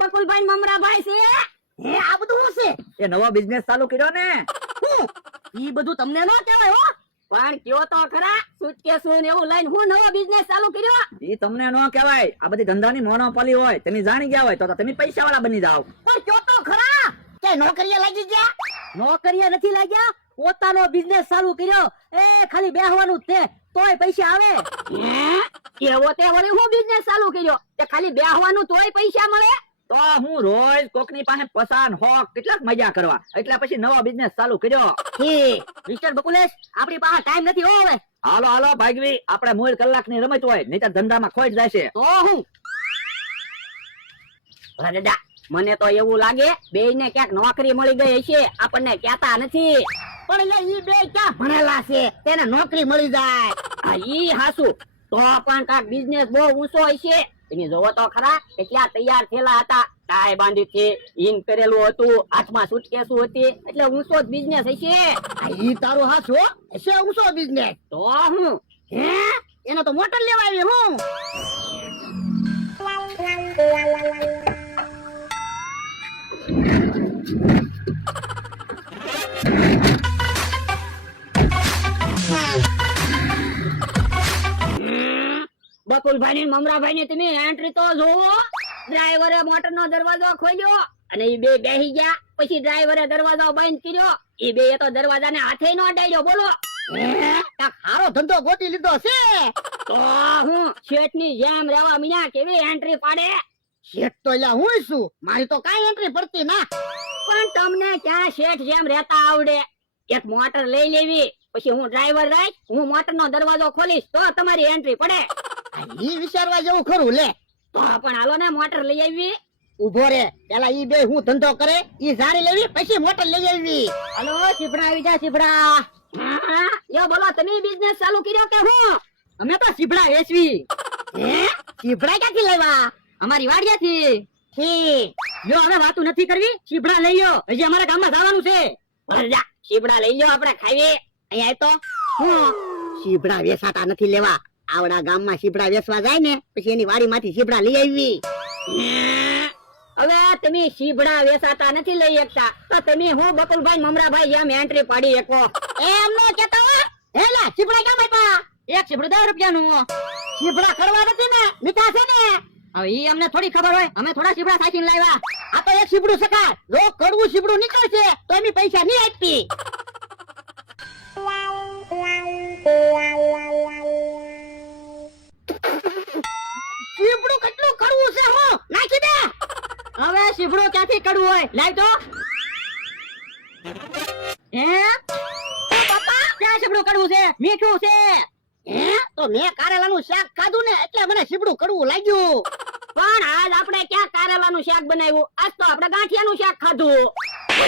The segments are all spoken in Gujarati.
બકુલભાઈ મમરાભાઈ છે. હે આ બધું શું છે? એ નવો બિઝનેસ ચાલુ કર્યો ને. ઈ બધું તમને ન કહેવાય હો. પણ કયો તો ખરા, સુટકેસ ને એવું લઈને હું નવો બિઝનેસ ચાલુ કર્યો. ઈ તમને ન કહેવાય. આ બધી ધંધાની મોનોપોલી હોય. તમે જાણી ગયા હોય તો તમે પૈસા વાળા બની જાવ. પણ કયો તો ખરા કે નોકરીએ લાગી ગયા? નોકરીએ નથી લાગ્યા, પોતાનો બિઝનેસ ચાલુ કર્યો. એ ખાલી બેહવાનું જ છે તોય પૈસા આવે. એવો તે વળી હું બિઝનેસ ચાલુ કર્યો તે ખાલી બેહવાનું તોય પૈસા મળે? તો હું રોજ કોકની પાસે પસાન હોક કેટલાક મજા કરવા એટલે પછી નવો બિઝનેસ ચાલુ કર્યો. મિસ્ટર બકુલેશ, આપણી પાસે ટાઈમ નથી હો હવે. હાલો હાલો ભાગવી, આપણે મૂળ કલાકની રમત હોય નહીતર ધંધામાં ખોટ જશે. તો હું ભલા દાદા, મને તો એવું લાગે બેયને ક્યાંક નોકરી મળી ગઈ હશે, આપણને કહેતા નથી. પણ એટલે ઈ બે ક્યાં ભણેલા છે તેને નોકરી મળી જાય? આ ઈ હાસુ તો પણ કાક બિઝનેસ બહુ ઊંચો હશે. તમે જોવો તો ખરા કેટલા તૈયાર થયેલા હતા, ટાઈ બાંધી છે, ઈન કરેલું હતું, હાથમાં સુટકેસું હતી, એટલે ઊંચો જ બિઝનેસ હશે. ઈ તારું હાચું હો, હશે ઊંચો બિઝનેસ. તો હું હે એનો તો મોટર લેવા આવી હું. બકુલભાઈ ની મમરાભાઈ ની તમે એન્ટ્રી તો જોવો. ડ્રાઈવરે મોટર નો દરવાજો ખોલ્યો અને એ બે બેહી ગયા. પછી ડ્રાઈવરે દરવાજો બંધ કર્યો. એ બે તો દરવાજાને હાથે નો અડાડ્યો. બોલો, કાક હારો ધંધો ગોતી લીધો છે. તો હું શેઠ ની જેમ રેવા મીયા કેવી એન્ટ્રી પાડે. શેઠ તો એલા હું છું, મારી તો કાઈ એન્ટ્રી પડતી ના. પણ તમને ક્યાં શેઠ જેમ રહેતા આવડે? એક મોટર લઈ લેવી, પછી હું ડ્રાઈવર રાખ, હું મોટર નો દરવાજો ખોલીશ તો તમારી એન્ટ્રી પડે. ઈ વિચારવા જેવું ખરું લે. તો પણ હાલો ને મોટર લઈ આવી. ઉભો રે, પેલા ઈ બે હું ધંધો કરે ઈ જાણી લેવી પછી મોટર લઈ આવી. હાલો સીપડા આવી જા સીપડા. યો બોલો, તમે બિઝનેસ ચાલુ કર્યો કે હું? અમે તો સીભડા વેચવી. હે સીભડા ક્યાંથી લાવ્યા? અમારી વાડિયાથી. ઠીક યો હવે વાતું નથી કરવી, સીભડા લઈ લ્યો, હજી અમારા ગામમાં જવાનું છે. ભરજા સીપડા લઈ લ્યો, આપણે ખાઈએ. અહીંયા તો હું સીભડા વેચાતા નથી લેવા. આવડા ગામમાં સીભડા વેચવા જાય ને પછી એની વાડીમાંથી સીભડા લઈ આવી. હવે તમે સીભડા વેચાતા નથી લઈ શકતા તો તમે હું બકુલભાઈ મમરાભાઈ જેમ એન્ટ્રી પાડી શકો. એમ નો કેતા હો. હેલા સીભડા કેમ આપ્યા? એક સીભડું 10 રૂપિયાનું. સીભડા કરવા નથી ને, મીઠા છે ને. હવે ઈ અમને થોડી ખબર હોય, અમે થોડા સીભડા સાચીને લાવ્યા. આ તો એક સીભડું સકાર, જો કડવું સીભડું નીકળશે તો એમી પૈસા નહીં આપતી. સીભડું કેટલું કડવું છે હો, નાખી દે. હવે સીભડું ક્યાંથી કડવું હોય, લાવ તો. બાપા ક્યાં સીભડું કડવું છે? મીઠું છે. હે તો મેં કારેલાનું શાક ખાધું ને એટલે મને સીભડું કડવું લાગ્યું. પણ આજ આપણે ક્યાં કારેલાનું શાક બનાવ્યું? આજ તો આપણે ગાંઠિયાનું શાક ખાધું.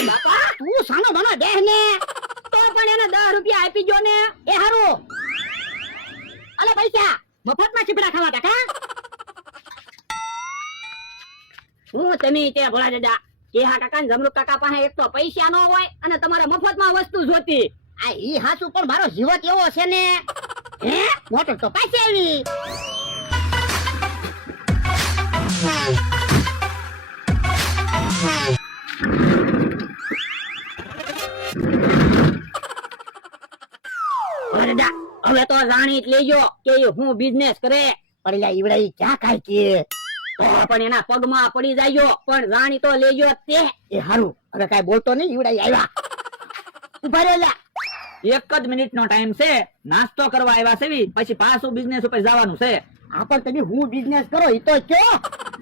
બાપા તું સાનો બનો દેહ ને. તો પણ એને 10 રૂપિયા આપી જો ને. એ હારું અલે પૈસા મફતમાં સીભડા ખાવા કા? હું તમે તે ભોળા દાદા કેહા કાકા ને જમરૂક કાકા પાસે એક તો પૈસા ન હોય અને તમારે મફતમાં વસ્તુ જોતી. આ ઈ હાચું, પણ મારો જીવત એવો છે ને. હે મોટર તો પાછી આવી. દાદા હવે તો જાણી જ લેજો કે એ હું બિઝનેસ કરે. પણ લ્યા ઈવડા ઈ ક્યાં કાઈ કે? તો પણ એના પગમાં પડી જાયજો, પણ જાણી તો લેજો જ તે. એ હારું હવે કાઈ બોલતો નહીં. ઈવડા ઈ આવ્યા. ઉભા રહો લ્યા. 1 જ મિનિટનો ટાઈમ છે, નાસ્તો કરવા આવ્યા છે, પછી પાછું બિઝનેસ ઉપર જવાનું છે. આ પણ તમે હું બિઝનેસ કરો ઈ તો કયો.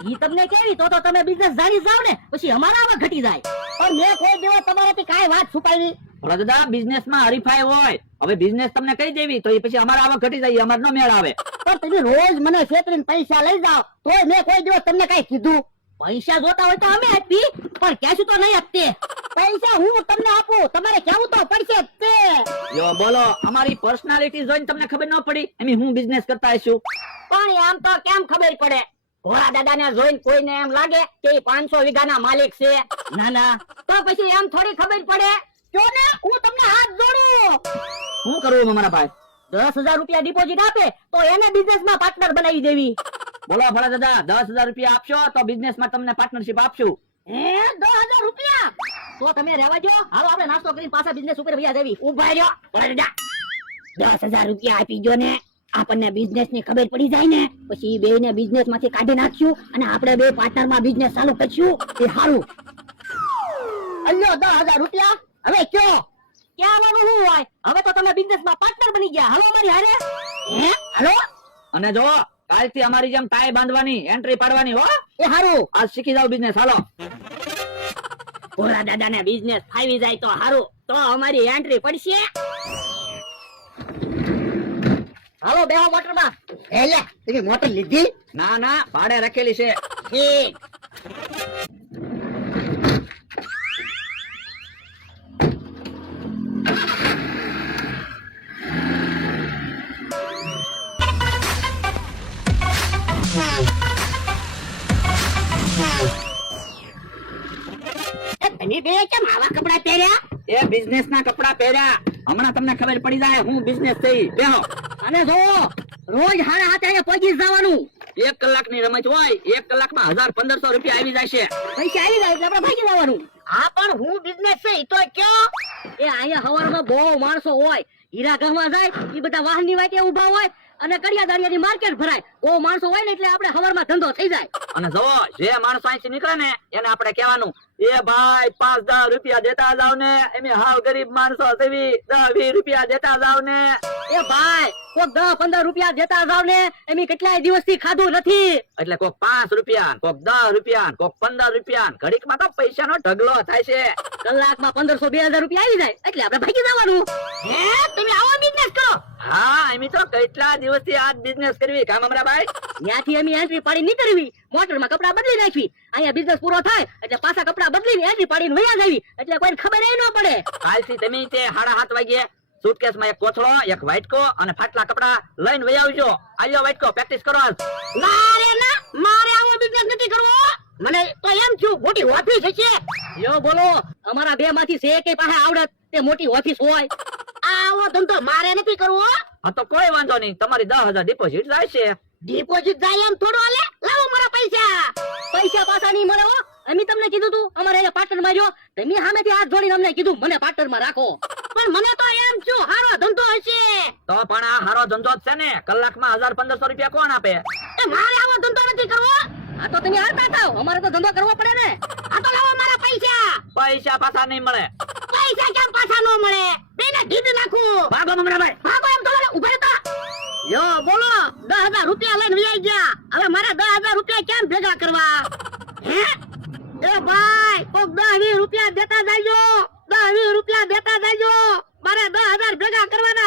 ઈ તમને કેવી તો તમે બિઝનેસ જાણી જાવ ને પછી અમારા આવા ઘટી જાય. પણ મેં કોઈ દિવસ તમારાથી કાઈ વાત છુપાવી? ભલા દાદા, બિઝનેસમાં હરીફાઈ હોય. હવે બિઝનેસ તમને કહી દેવી તો એ પછી અમારા આવક ઘટી જાય, અમાર નો મેળ આવે. પણ તમે રોજ મને છેતરીને પૈસા લઈ જાવ તોય મેં કોઈ દિવસ તમને કઈ કીધું? પૈસા જોતા હોય તો અમે આપી, પણ કેશું તો નહીં આપતી. પૈસા હું તમને આપું, તમારે કેવું તો પડશે જ તે. યો બોલો, અમારી પર્સનાલિટી જોઈને તમને ખબર ન પડી એમ હું બિઝનેસ કરતા હશું? પણ એમ તો કેમ ખબર પડે? ભોળા દાદા ને જોઈને કોઈને એમ લાગે કે 500 વીઘાના માલિક છે. ના ના, તો પછી એમ થોડી ખબર પડે? જો ને હું તમને હાથ જોડું. શું કરવું અમારા ભાઈ? 10,000 રૂપિયા ડિપોઝિટ આપે તો એને બિઝનેસ માં પાર્ટનર બનાવી દેવી. બોલો ભલા દાદા 10,000 રૂપિયા આપશો તો બિઝનેસ માં તમને પાર્ટનરશિપ આપશું. હે 10,000 રૂપિયા તો તમે રહેવા દો. હાલો આપણે નાસ્તો કરીને પાછા બિઝનેસ ઉપર વયા દેવી. ઉભા રહ્યો ભલા દાદા, 10,000 રૂપિયા આપી જો ને, આપણને બિઝનેસ ની ખબર પડી જાય ને, પછી બે ને બિઝનેસ માંથી કાઢી નાખશું અને આપણે બે પાર્ટનર માં બિઝનેસ ચાલુ કરશું. એ સારું. અલ્યો 10,000 રૂપિયા. હવે કયો ક્યાં આવવાનું શું હોય? હવે તો તમે બિઝનેસ માં પાર્ટનર બની ગયા. હાલો મારી હારે. હે હાલો. અને જો કાલથી અમારી જેમ ટાઈ બાંધવાની, એન્ટ્રી પાડવાની હો. એ હારું. આજ શીખી જાવ બિઝનેસ. હાલો. ભોળા દાદા ને બિઝનેસ ફાવી જાય તો સારું, તો અમારી એન્ટ્રી પડશે. હાલો બેહો મોટર માં. હે લે તમે મોટર લીધી? ના ના, ભાડે રાખેલી છે. ઠીક. તમે બે કેમ આવા કપડા પહેર્યા? એ બિઝનેસ ના કપડા પહેર્યા. હમણાં તમને ખબર પડી જાય હું બિઝનેસ થઈ. બેહો. અને જો રોજ હારા હાથે અહીંયા પહોંચી જવાનું. 1 કલાકની રમત હોય, 1 કલાકમાં 1,500 રૂપિયા આવી જાય છે. પૈસા આવી જાય એટલે આપણે ભાગી જવાનું. હા પણ હું બિઝનેસ છે ઈ તો કયો. એ અહીંયા હવારમાં બહુ માણસો હોય. હીરા ગહવા જાય ઈ બધા વાહનની વાટે ઊભા હોય અને કડિયાદારિયાની માર્કેટ ભરાય. બહુ માણસો હોય ને એટલે આપણે હવારમાં ધંધો થઈ જાય. અને જુઓ, જે માણસો અહીંથી નીકળે ને એને આપણે કહેવાનું, એ ભાઈ 5-10 રૂપિયા દેતા જાવ ને, એમે હાવ ગરીબ માણસો સેવી 10-20 રૂપિયા દેતા જાવ ને. એ ભાઈ કોક 10-15 રૂપિયા દેતા જાવ ને, એમ કેટલાય દિવસથી ખાધું નથી. એટલે કોક 5 રૂપિયા, કોક 10 રૂપિયા, કોક 15 રૂપિયા. ઘડીકમાં તો પૈસાનો ઢગલો થાય છે. કલાકમાં 1500-2000 રૂપિયા આવી જાય એટલે આપણે ભાગી જવાનું. હે તમે આવો બિઝનેસ કરો? હા, એમ તો કેટલા દિવસથી આ બિઝનેસ કરવી કામ અમરાભાઈ. ત્યાંથી અમે એન્ટ્રી પાડી નહીં કરવી, મોટરમાં કપડા બદલી નાખવી. અહીંયા બિઝનેસ પૂરો થાય એટલે પાછા કપડા બદલીને એન્ટ્રી પાડીને વયા જાવી એટલે કોઈને ખબર ન પડે. કાલથી તમે તે 7:30 વાગ્યે સુટકેસમાં એક કોથળો, એક વાટકો અને ફાટલા કપડા લઈને વહી આવજો. આલ્યો વાટકો, પ્રેક્ટિસ કરો. ના રે ના, મારે આવો બિઝનેસ નથી કરવો. મને તો એમ થયું મોટી ઓફિસ છે. યો બોલો, અમારા બે માંથી છે કે પાસે આવડત તે મોટી ઓફિસ હોય. આવો ધંધો મારે નથી કરવો. હા તો કોઈ વાંધો નહીં, તમારી 10,000 ડિપોઝિટ જાય છે. ડિપોઝિટ જાય એમ થોડો હાલે. લાવો મારા પૈસા. પૈસા પાછા નહીં મળે હો. અમે તમને કીધું તું અમારે અહીંયા પાર્ટનર માં જો, તમે સામેથી હાથ જોડીને અમને કીધું મને પાર્ટનર માં રાખો. પણ મને તો એમ છું હારો ધંધો હશે. તો પણ આ હારો ધંધો જ છે ને. કલાકમાં 1,500 રૂપિયા કોણ આપે? એ મારે આવો ધંધો નથી કરવો. આ તો તમે હાલતા થાવ, અમારે તો ધંધો કરવો પડે ને. આ તો લાવો મારા પૈસા. પૈસા પાછા નહીં મળે. પૈસા કેમ પાછા નો મળે? બેને જીત નાખું. ભાગો મમરાભાઈ, ભાગો એમ તો ઉભા રહેતા. યો બોલો, 10,000 રૂપિયા લઈને વહી ગયા. હવે મારા 10,000 રૂપિયા કેમ ભેગા કરવા? હે એ ભાઈ કોક 10-20 રૂપિયા દેતા જાજો. 10-20 રૂપિયા દેતા જાજો. મારે 10,000 ભેગા કરવાના.